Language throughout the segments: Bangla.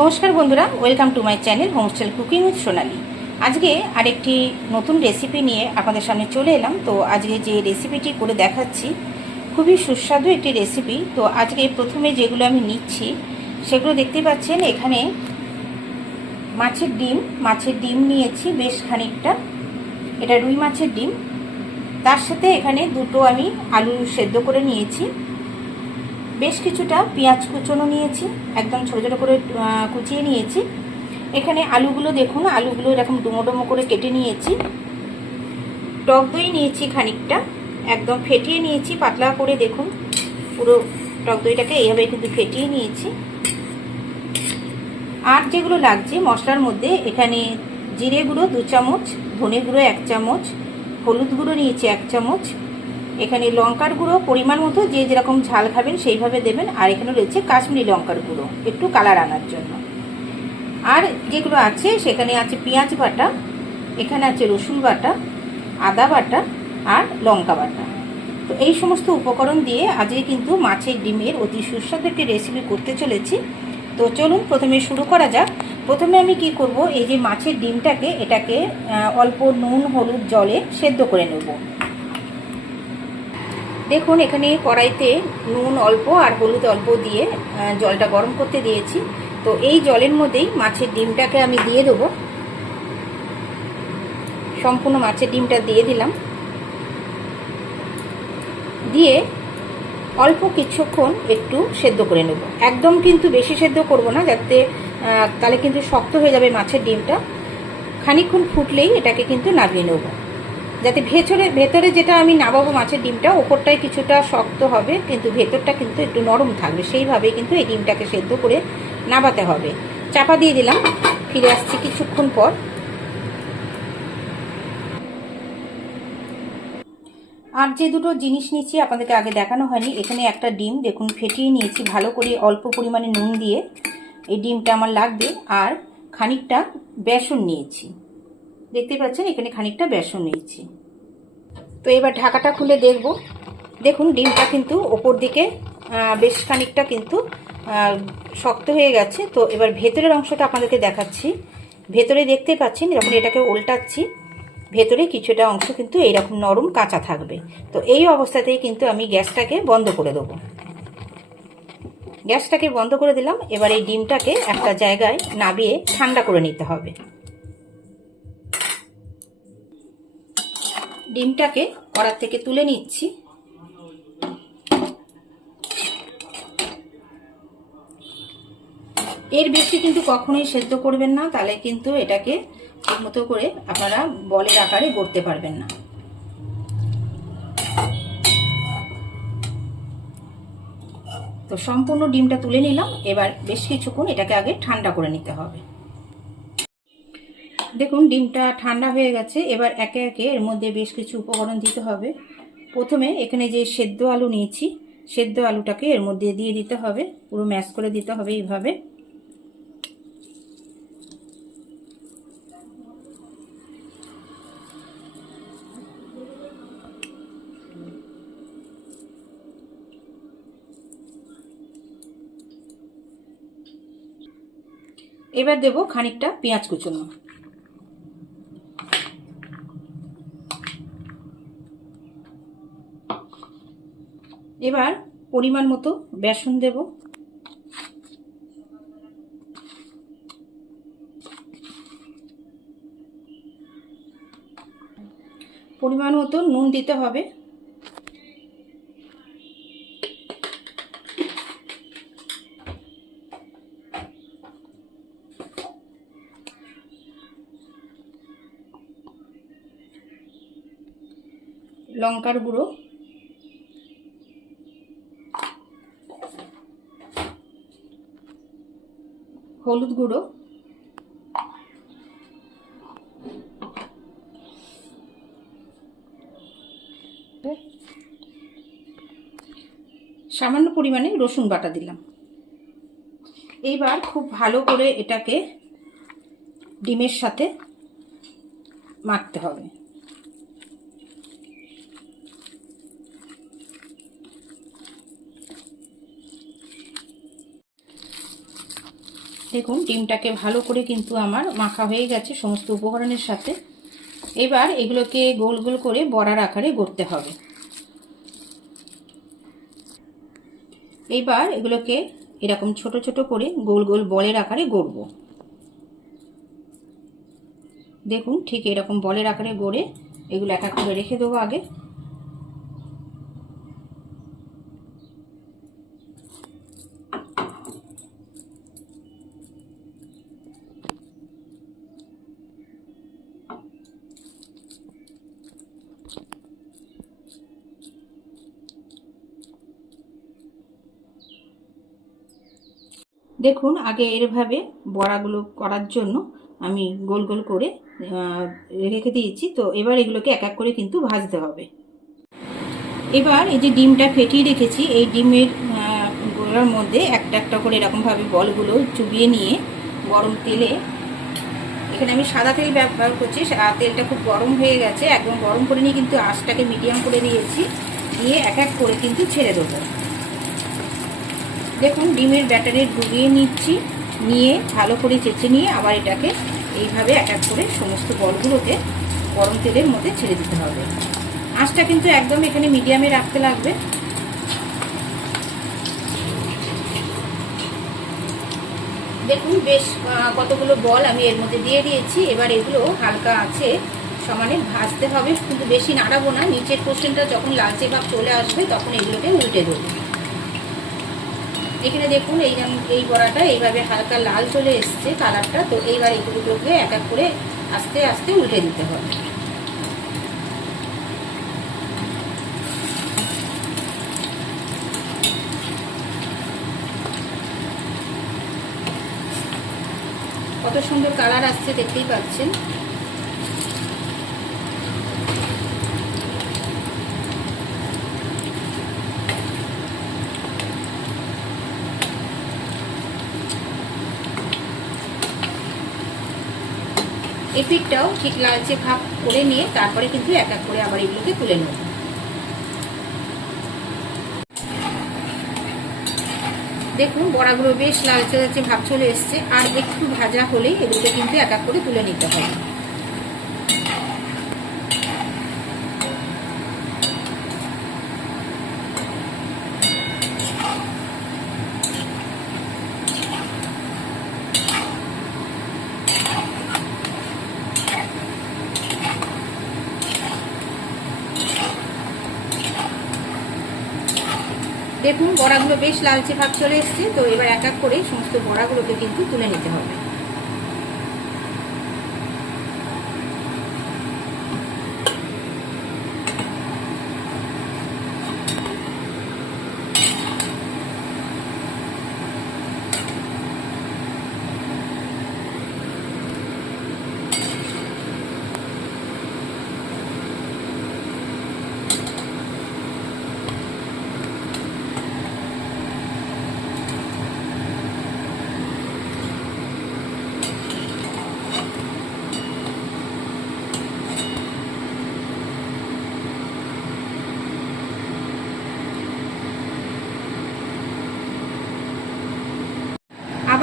নমস্কার বন্ধুরা welcome to my channel home style cooking with Sonali আজকে আরেকটি নতুন রেসিপি নিয়ে আপনাদের সামনে চলে এলাম। তো আজকে যে রেসিপিটি করে দেখাচ্ছি, খুবই সুস্বাদু একটি রেসিপি তো আজকে প্রথমে যেগুলো আমি নিচ্ছি, সেগুলো দেখতে পাচ্ছেন, এখানে মাছের ডিম মাছের ডিম নিয়েছি বেশ খানিকটা। এটা রুই মাছের ডিম। তার সাথে এখানে দুটো আমি আলু সেদ্ধ করে নিয়েছি। বেশ কিছুটা পেঁয়াজ কুচনো নিয়েছি, একদম ছোটো ছোটো করে কুচিয়ে নিয়েছি। এখানে আলুগুলো দেখুন, আলুগুলো এরকম ডুমো ডুমো করে কেটে নিয়েছি। টক দই নিয়েছি খানিকটা, একদম ফেটিয়ে নিয়েছি, পাতলা করে দেখুন। পুরো টক দইটাকে এইভাবে কিন্তু ফেটিয়ে নিয়েছি। আর যেগুলো লাগছে, মশলার মধ্যে এখানে জিরে গুঁড়ো দু চামচ, ধনে গুঁড়ো এক চামচ, হলুদ গুঁড়ো নিয়েছি এক চামচ এখানে লঙ্কার গুঁড়ো, পরিমাণ মতো, যে যেরকম ঝাল খাবেন সেইভাবে দেবেন। আর এখানে রয়েছে কাশ্মীরি লঙ্কার গুঁড়ো, একটু কালার আনার জন্য। আর যেগুলো আছে, সেখানে আছে পেঁয়াজ বাটা, এখানে আছে রসুন বাটা, আদা বাটা আর লঙ্কা বাটা। তো এই সমস্ত উপকরণ দিয়ে আজকে কিন্তু মাছের ডিমের অতি সুস্বাদু একটি রেসিপি করতে চলেছি। তো চলুন প্রথমে শুরু করা যাক। প্রথমে আমি কি করব, এই যে মাছের ডিমটাকে, এটাকে অল্প নুন, হলুদ, জলে সেদ্ধ করে নেব। দেখুন, এখানে কড়াইতে নুন অল্প আর হলুদ অল্প দিয়ে জলটা গরম করতে দিয়েছি। তো এই জলের মধ্যেই মাছের ডিমটাকে আমি দিয়ে দেবো। সম্পূর্ণ মাছের ডিমটা দিয়ে দিলাম। দিয়ে অল্প কিছুক্ষণ একটু সেদ্ধ করে নেব। একদম কিন্তু বেশি সেদ্ধ করব না, যাতে তাহলে কিন্তু শক্ত হয়ে যাবে মাছের ডিমটা। খানিকক্ষণ ফুটলেই এটাকে কিন্তু নামিয়ে নেব। যাতে ভেতরে ভেতরে যেটা আমি নামাবো মাছের ডিমটা, ওপরটায় কিছুটা শক্ত হবে, কিন্তু ভেতরটা কিন্তু একটু নরম থাকবে। সেইভাবেই কিন্তু এই ডিমটাকে সেদ্ধ করে নামাতে হবে। চাপা দিয়ে দিলাম, ফিরে আসছি কিছুক্ষণ পর। আর যে দুটো জিনিস নিচ্ছি, আপনাদেরকে আগে দেখানো হয়নি, এখানে একটা ডিম, দেখুন, ফেটিয়ে নিয়েছি ভালো করে অল্প পরিমাণে নুন দিয়ে। এই ডিমটা আমার লাগবে, আর খানিকটা বেসন নিয়েছি। দেখতে পাচ্ছেন, এখানে খানিকটা বেসন নিয়েছি। তো এবার ঢাকাটা খুলে দেখব। দেখুন, ডিমটা কিন্তু ওপর দিকে বেশ খানিকটা কিন্তু শক্ত হয়ে গেছে। তো এবার ভেতরের অংশটা আপনাদেরকে দেখাচ্ছি। ভেতরে দেখতে পাচ্ছেন যখন এটাকে উল্টাচ্ছি। ভেতরে কিছুটা অংশ কিন্তু এইরকম নরম কাঁচা থাকবে। তো এই অবস্থাতেই কিন্তু আমি গ্যাসটাকে বন্ধ করে দেবো। গ্যাসটাকে বন্ধ করে দিলাম। এবার এই ডিমটাকে একটা জায়গায় নাবিয়ে ঠান্ডা করে নিতে হবে। ডিমটাকে কড়ার থেকে তুলে নিচ্ছি। এর বেশি কিন্তু কখনোই সেদ্ধ করবেন না, তাহলে কিন্তু এটাকে ঠিক মতো করে আপনারা বলের আকারে গড়তে পারবেন না। তো সম্পূর্ণ ডিমটা তুলে নিলাম, এবার বেশ কিছুক্ষণ এটাকে আগে ঠান্ডা করে নিতে হবে। দেখুন, ডিমটা ঠান্ডা হয়ে গেছে। এবার একে একে এর মধ্যে বেশ কিছু উপকরণ দিতে হবে। প্রথমে এখানে যে সেদ্ধ আলু নিয়েছি, সেদ্ধ আলুটাকে এর মধ্যে দিয়ে দিতে হবে। পুরো ম্যাশ করে দিতে হবে এইভাবে। এবার দেব খানিকটা পেঁয়াজ কুচুনো। এবার পরিমাণ মতো বেসন দেব। পরিমাণ মতো নুন দিতে হবে। লঙ্কার গুঁড়ো। হলুদ গুঁড়ো। সামান্য পরিমাণে রসুন বাটা দিলাম। এইবার খুব ভালো করে এটাকে ডিমের সাথে মাখতে হবে। দেখুন, ডিমটাকে ভালো করে কিন্তু আমার মাখা হয়ে গেছে সমস্ত উপকরণের সাথে। এবার এগুলোকে গোল গোল করে বড়ার আকারে গড়তে হবে। এইবার এগুলোকে এরকম ছোট ছোট করে গোল গোল বলের আকারে গড়ব। দেখুন, ঠিক এরকম বলের আকারে গড়ে এগুলো এক এক করে রেখে দেবো আগে। দেখুন, আগে এরভাবে বড়াগুলো করার জন্য আমি গোল গোল করে রেখে দিয়েছি। তো এবার এগুলোকে এক এক করে কিন্তু ভাজতে হবে। এবার এই যে ডিমটা ফেটিয়ে রেখেছি, এই ডিমের গোড়ার মধ্যে একটা একটা করে এরকমভাবে বলগুলো চুবিয়ে নিয়ে গরম তেলে, এখানে আমি সাদা তেল ব্যবহার করছি। তেলটা খুব গরম হয়ে গেছে। একদম গরম করে নিয়ে কিন্তু আঁচটাকে মিডিয়াম করে দিয়েছি। দিয়ে এক এক করে কিন্তু ছেড়ে দেবো। দেখুন, ডিমের ব্যাটারে ডুবিয়ে নিচ্ছি, নিয়ে ভালো করে চেঁচে নিয়ে আবার এটাকে এইভাবে এক এক করে সমস্ত বলগুলোকে গরম তেলের মধ্যে ছেড়ে দিতে হবে। আঁচটা কিন্তু একদম এখানে মিডিয়ামে রাখতে লাগবে। দেখুন, বেশ কতগুলো বল আমি এর মধ্যে দিয়ে দিয়েছি। এবার এগুলো হালকা আছে, সমানে ভাজতে হবে, কিন্তু বেশি নাড়াবো না। নিচের পোর্শনটা যখন লালচে ভাব চলে আসবে, তখন এগুলোকে উল্টে দেবো। এখানে দেখুন, এই এই বড়াটা এইভাবে হালকা লাল চলে এসছে কালারটা, তো এইবার এগুলোকে এক এক করে আস্তে আস্তে উল্টে দিতে হবে। কত সুন্দর কালার আসছে দেখতেই পাচ্ছেন। এপিকটাও ঠিক লালচে ভাব করে নিয়ে তারপরে কিন্তু এক এক করে আবার এগুলোকে তুলে নেব। দেখুন, বড়াগুলো বেশ লালচে লালচে ভাব চলে এসছে। আর একটু ভাজা হলেই এগুলোকে কিন্তু এক এক করে তুলে নিতে হবে দেখুন বড়াগুলো বেশ লালচে ভাব চলে এসছে, তো এবার এক এক করে সমস্ত বড়াগুলোকে কিন্তু তুলে নিতে হবে।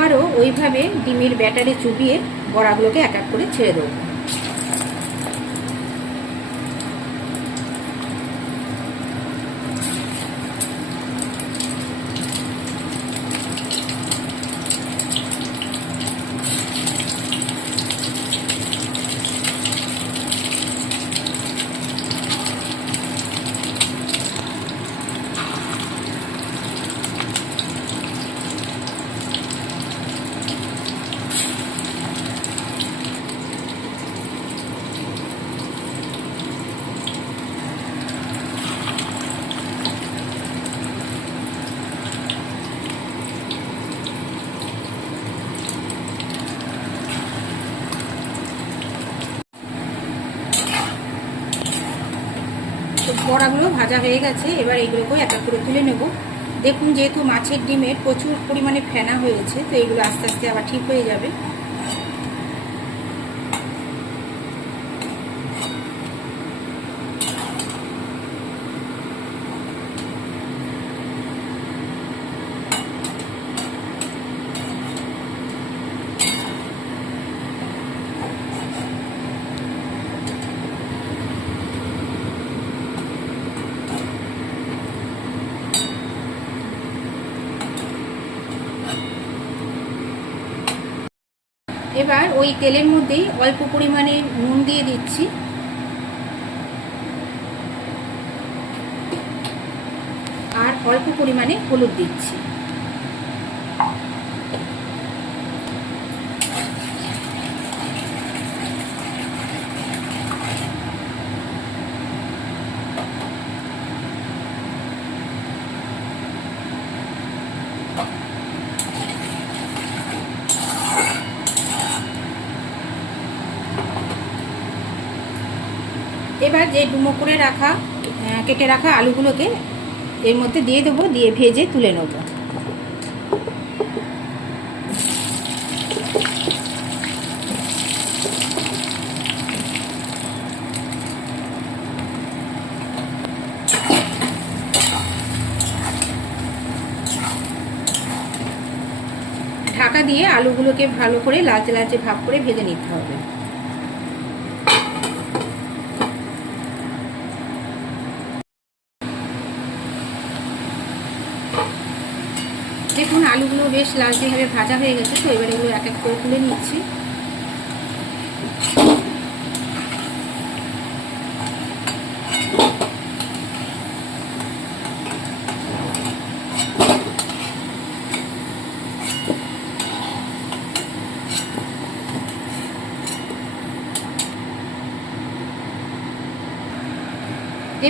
আবারও ওইভাবে ডিমের ব্যাটারে চুবিয়ে বড়াগুলোকে এক এক করে ছেড়ে দেবো। বড়াগুলো ভাজা হয়ে গেছে, এবার এগুলোকেও এক এক করে তুলে নেব। দেখুন, যেহেতু মাছের ডিমের প্রচুর পরিমাণে ফেনা হয়েছে, তো এগুলো আস্তে আস্তে আবার ঠিক হয়ে যাবে। এবার ওই তেলের মধ্যেই অল্প পরিমাণে নুন দিয়ে দিচ্ছি। আর অল্প পরিমাণে হলুদ দিচ্ছি। এবার যে ডুমো করে রাখা কেটে রাখা আলুগুলোকে এর মধ্যে দিয়ে দেবো, দিয়ে ভেজে তুলে নেব। ঢাকা দিয়ে আলুগুলোকে ভালো করে লালচে লালচে ভাব করে ভেজে নিতে হবে। দেখুন, আলুগুলো বেশ লালচেভাবে ভাজা হয়ে গেছে, তো এবার এগুলো এক এক করে তুলে নিচ্ছি।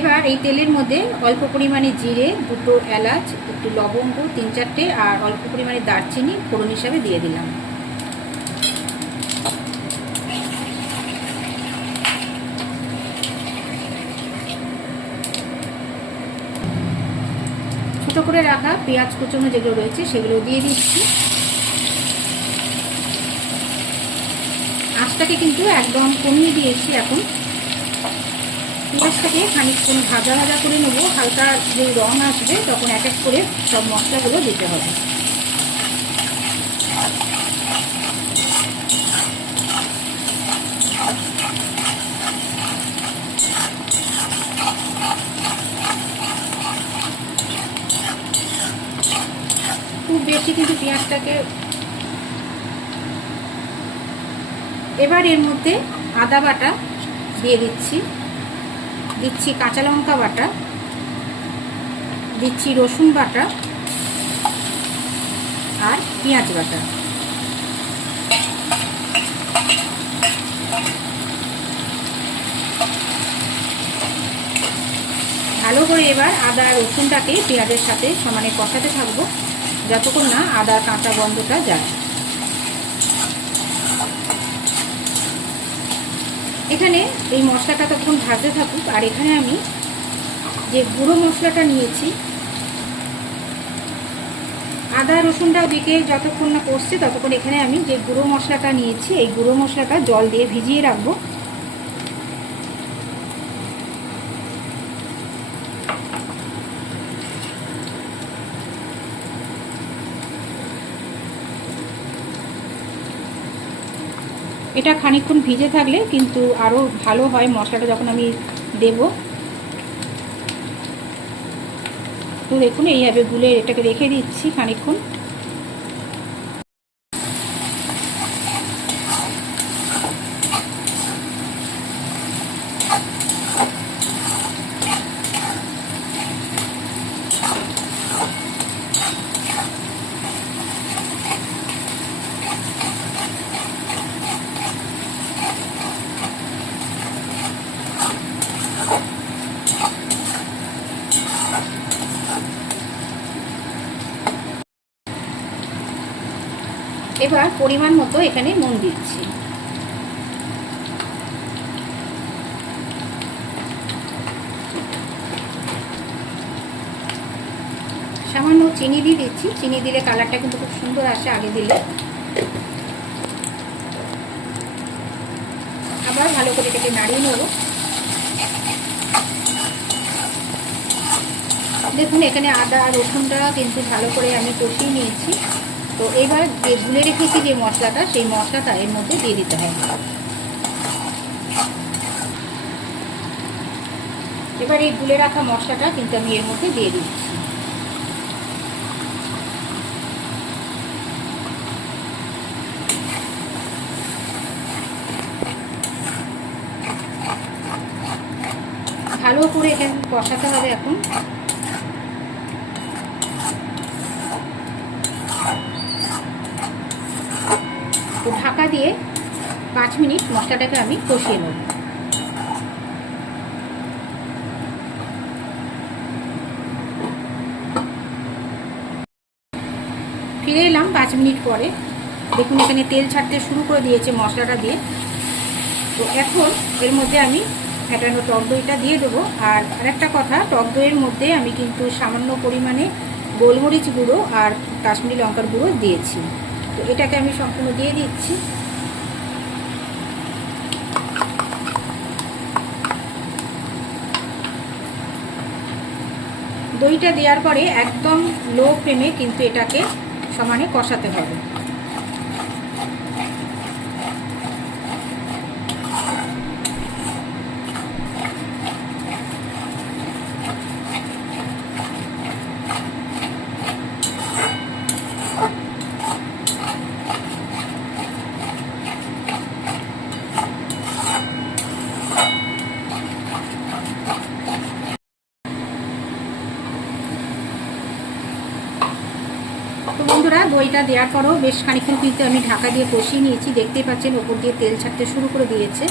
এবার এই তেলের মধ্যে অল্প পরিমাণে জিরে, দুটো এলাচ, একটু লবঙ্গ, তিন চারটে, আর অল্প পরিমাণে দারচিনি ফোড়ন হিসাবে দিয়ে দিলাম। ছোটো করে রাখা পেঁয়াজ কুচনো যেগুলো রয়েছে সেগুলো দিয়ে দিচ্ছি। আঁচটাকে কিন্তু একদম কমিয়ে দিয়েছি এখন। পেঁয়াজটাকে খানিকক্ষণ ভাজা ভাজা করে নেব, হালকা যে রং আসবে তখন এক এক করে সব মশলাগুলো দিতে হবে। খুব বেশি কিন্তু পেঁয়াজটাকে এবার এর মধ্যে আদা বাটা দিয়ে দিচ্ছি। দিচ্ছি কাঁচা লঙ্কা বাটা, দিচ্ছি রসুন বাটা আর পেঁয়াজ বাটা। ভালো করে এবার আদা রসুনটাকে পেঁয়াজের সাথে সমানে কষাতে থাকব, যতক্ষণ না আদার কাঁচা গন্ধটা যায় এখানে এই মশলাটা তখন ভাজতে থাকুক, আর এখানে আমি যে গুঁড়ো মশলাটা নিয়েছি, আদা, রসুনটা বেঁকে যতক্ষণ না কষছে ততক্ষণ এখানে আমি যে গুঁড়ো মশলাটা নিয়েছি, এই গুঁড়ো মশলাটা জল দিয়ে ভিজিয়ে রাখব। এটা খানিক্ষণ ভিজে থাকলে কিন্তু আরও ভালো হয় মশলাটা যখন আমি দেব। তো দেখুন, এইভাবে গুলে এটাকে রেখে দিচ্ছি খানিকক্ষণ এবার পরিমাণ মতো এখানে নুন দিচ্ছি। সামান্য চিনি দিয়ে দিচ্ছি। চিনি দিলে কালারটা কিন্তু খুব সুন্দর আসে আগে দিলে। আবার ভালো করে এটাকে নাড়িয়ে নেব। দেখুন, এখানে আদা আর রসুনটা কিন্তু ভালো করে আমি কষিয়ে নিয়েছি। তো এবার যে ধুলে রেখেছি যে মশলাটা, সেই মশলাটা এর মধ্যে দিয়ে দিতে হয় এবার এই গুলে রাখা মশলাটা কিন্তু আমি এর মধ্যে দিয়ে দিচ্ছি। ভালো করে এখানে কষাতে হবে এখন। ঢাকা দিয়ে পাঁচ মিনিট মশলাটাকে আমি কষিয়ে নেব। ফিরে এলাম পাঁচ মিনিট পরে। দেখুন, এখানে তেল ছাড়তে শুরু করে দিয়েছে মশলাটা দিয়ে। তো এখন এর মধ্যে আমি ফ্যাটানো টক দইটা দিয়ে দেবো। আর আরেকটা কথা, টক দইয়ের মধ্যে আমি কিন্তু সামান্য পরিমাণে গোলমরিচ গুঁড়ো আর কাশ্মীরি লঙ্কার গুঁড়ো দিয়েছি। তো এটাকে আমি সম্পূর্ণ দিয়ে দিচ্ছি। দইটা দেওয়ার পরে একদম লো ফ্লেমে কিন্তু এটাকে সমানে কষাতে হবে তো বন্ধুরা দইটা দেওয়ার পরও বেশ খানিক্ষণ কিন্তু আমি ঢাকা দিয়ে কষিয়ে নিয়েছি। দেখতেই পাচ্ছেন, ওপর দিয়ে তেল ছাড়তে শুরু করে দিয়েছে।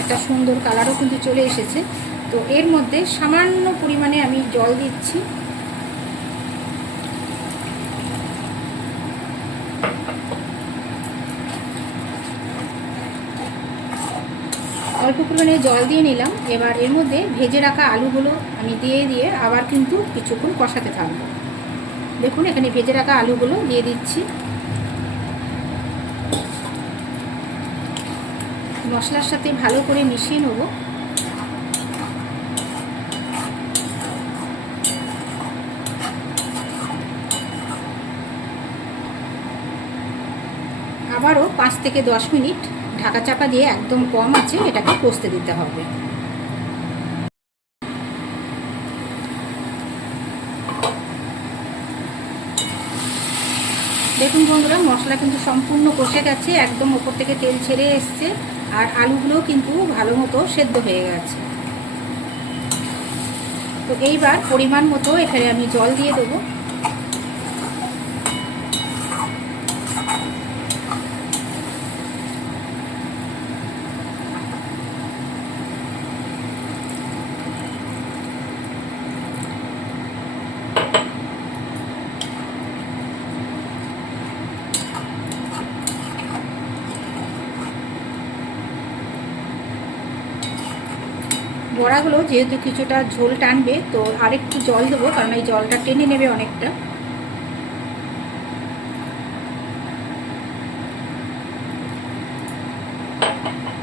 একটা সুন্দর কালারও কিন্তু চলে এসেছে। তো এর মধ্যে সামান্য পরিমাণে আমি জল দিচ্ছি। অল্প পরিমাণে জল দিয়ে নিলাম। এবার এর মধ্যে ভেজে রাখা আলুগুলো আমি দিয়ে দিয়ে আবার কিন্তু কিছুক্ষণ কষাতে থাকব। দেখুন, এখানে ভেজে রাখা আলুগুলো দিয়ে দিচ্ছি। মশলার সাথে ভালো করে মিশিয়ে নেব। আবারও পাঁচ থেকে দশ মিনিট ঢাকা চাপা দিয়ে একদম কম আছে, এটাকে কষতে দিতে হবে। দেখুন বন্ধুরা, মশলা কিন্তু সম্পূর্ণ কষে গেছে, একদম ওপর থেকে তেল ছেড়ে এসছে, আর আলুগুলোও কিন্তু ভালো মতো সেদ্ধ হয়ে গেছে। তো এইবার পরিমাণ মতো এখানে আমি জল দিয়ে দেবো। বড়াগুলো যেহেতু কিছুটা ঝোল টানবে, তো আরেকটু জল দেবো, কারণ এই জলটা টেনে নেবে অনেকটা।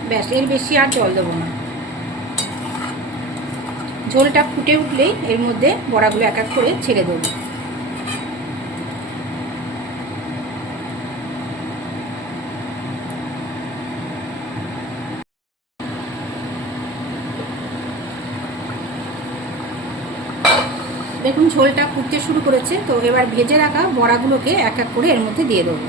ব্যাস, এর বেশি আর জল দেবো না। ঝোলটা ফুটে উঠলেই এর মধ্যে বড়াগুলো এক এক করে ছেড়ে দেবো। দেখুন ঝোলটা ফুটতে শুরু করেছে, তো এবার ভেজে রাখা বড়াগুলোকে এক এক করে এর মধ্যে দিয়ে দেবো।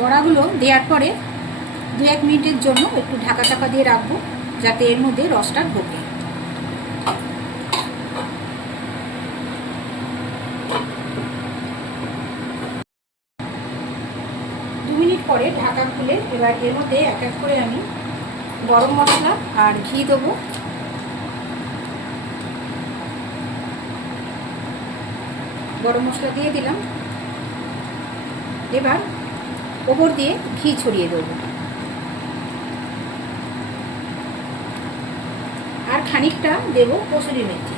বড়াগুলো দেওয়ার পরে দু এক মিনিটের জন্য একটু ঢাকা চাপা দিয়ে রাখব, যাতে এর মধ্যে রসটা ঢোকে। দু মিনিট পরে ঢাকা খুলে এবার এর মধ্যে এক এক করে আমি গরম মশলা আর ঘি দেবো। গরম মশলা দিয়ে দিলাম। এবার ওপর দিয়ে ঘি ছড়িয়ে দেবো। আর খানিকটা দেবো কসুরি মেথি।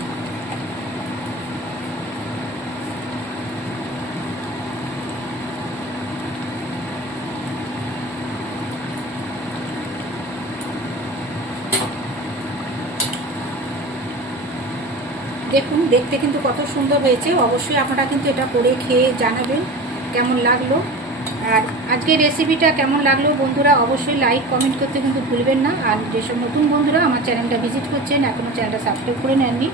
দেখুন, দেখতে কিন্তু কত সুন্দর হয়েছে। অবশ্যই আপনারা কিন্তু এটা করে খেয়ে জানাবেন কেমন লাগল। আর আজকের রেসিপিটা কেমন লাগল বন্ধুরা, অবশ্যই লাইক কমেন্ট করতে কিন্তু ভুলবেন না। আর যেসব নতুন বন্ধুরা আমার চ্যানেলটা ভিজিট করছেন এখনও চ্যানেলটা সাবস্ক্রাইব করে নেননি,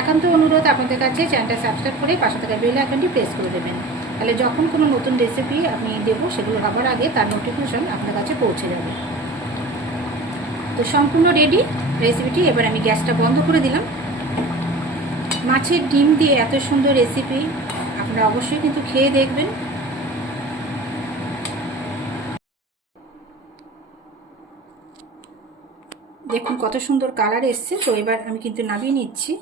একান্ত অনুরোধ আপনাদের কাছে চ্যানেলটা সাবস্ক্রাইব করে পাশে থাকা বেল আইকনটি প্রেস করে দেবেন। তাহলে যখন কোনো নতুন রেসিপি আমি দেবো, সেগুলো হবার আগে তার নোটিফিকেশন আপনার কাছে পৌঁছে যাবে। তো সম্পূর্ণ রেডি রেসিপিটি এবার আমি গ্যাসটা বন্ধ করে দিলাম। মাছের ডিম দিয়ে এত সুন্দর রেসিপি আপনারা অবশ্যই কিন্তু খেয়ে দেখবেন। দেখুন কত সুন্দর কালার এসছে। তো এবার আমি কিন্তু নামিয়ে নিচ্ছি।